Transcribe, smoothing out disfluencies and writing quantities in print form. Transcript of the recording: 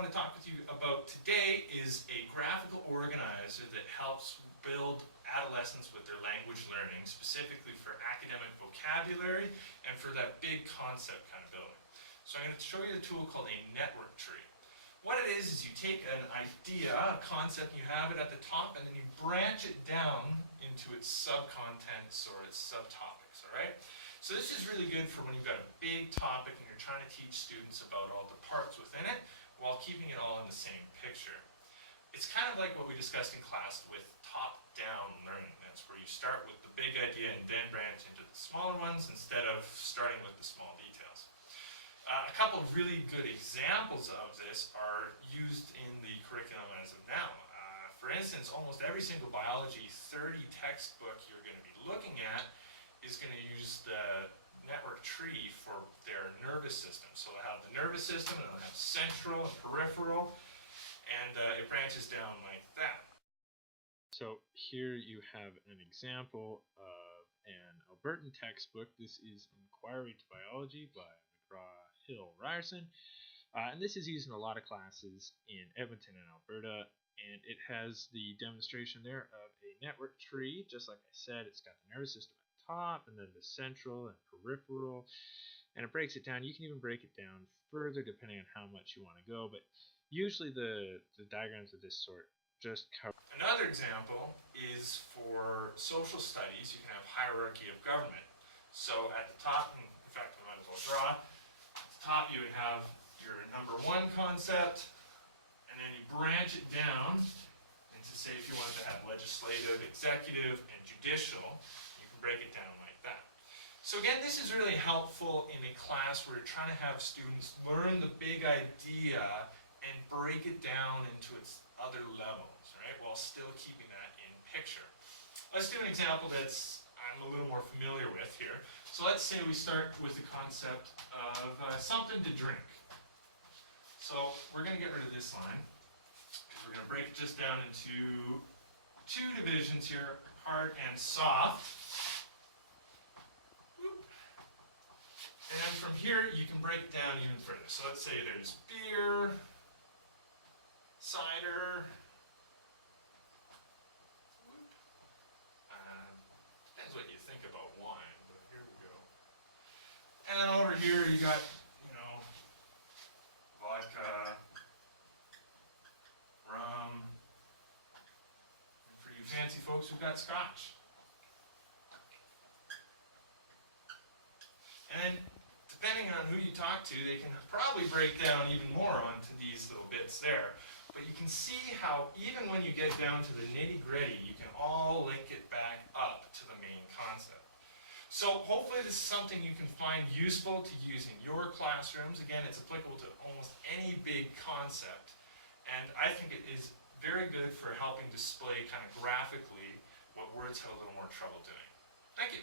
want to talk with you about today is a graphical organizer that helps build adolescents with their language learning, specifically for academic vocabulary and for that big concept kind of building. So I'm going to show you a tool called a network tree. What it is you take an idea, a concept, you have it at the top, and then you branch it down into its subcontents or its subtopics, all right? So this is really good for when you've got a big topic and you're trying to teach students about all the parts within it while keeping it all in the same picture. It's kind of like what we discussed in class with top-down learning. That's where you start with the big idea and then branch into the smaller ones instead of starting with the small details. A couple of really good examples of this are used in the curriculum as of now. For instance, almost every single biology 30 textbook you're going to be looking at is going to use the network tree for their nervous system. So they'll have the nervous system, and they'll have central and peripheral, and it branches down like that. So here you have an example of an Albertan textbook. This is Inquiry to Biology by McGraw-Hill, Ryerson. And this is used in a lot of classes in Edmonton and Alberta, and it has the demonstration there of a network tree. Just like I said, it's got the nervous system top and then the central and peripheral, and it breaks it down. You can even break it down further depending on how much you want to go, but usually the diagrams of this sort just cover. Another example is for social studies. You can have hierarchy of government. So at the top, in fact we might as well draw, at the top you would have your number one concept, and then you branch it down into, say, if you wanted to have legislative, executive, and judicial, break it down like that. So again, this is really helpful in a class where you're trying to have students learn the big idea and break it down into its other levels, right, while still keeping that in picture. Let's do an example that's I'm a little more familiar with here. So let's say we start with the concept of something to drink. So we're going to get rid of this line because we're going to break it just down into two divisions here, hard and soft. And from here, you can break it down even further. So let's say there's beer, cider, depends what you think about wine, but here we go. And then over here, you got, vodka, rum, and for you fancy folks, we've got scotch. And depending on who you talk to, they can probably break down even more onto these little bits there. But you can see how even when you get down to the nitty-gritty, you can all link it back up to the main concept. So hopefully this is something you can find useful to use in your classrooms. Again, it's applicable to almost any big concept. And I think it is very good for helping display kind of graphically what words have a little more trouble doing. Thank you.